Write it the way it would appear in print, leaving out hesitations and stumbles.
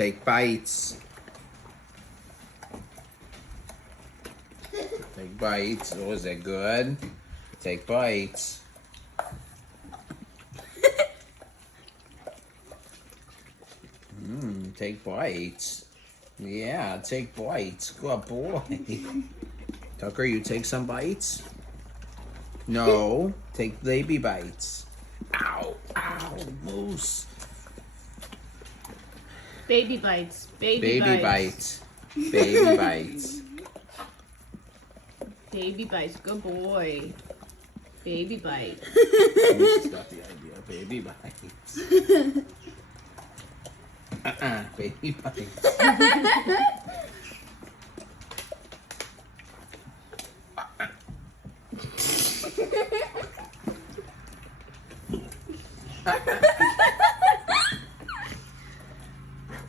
Take bites. Take bites. Oh, is that good? Take bites. Take bites. Yeah, take bites. Good boy. Tucker, you take some bites? No, take baby bites. Ow, ow, moose. Baby bites. Baby bites. Baby bites. Baby bites. Good boy. Baby bite. Moose has got the idea. Baby bites. Baby bites.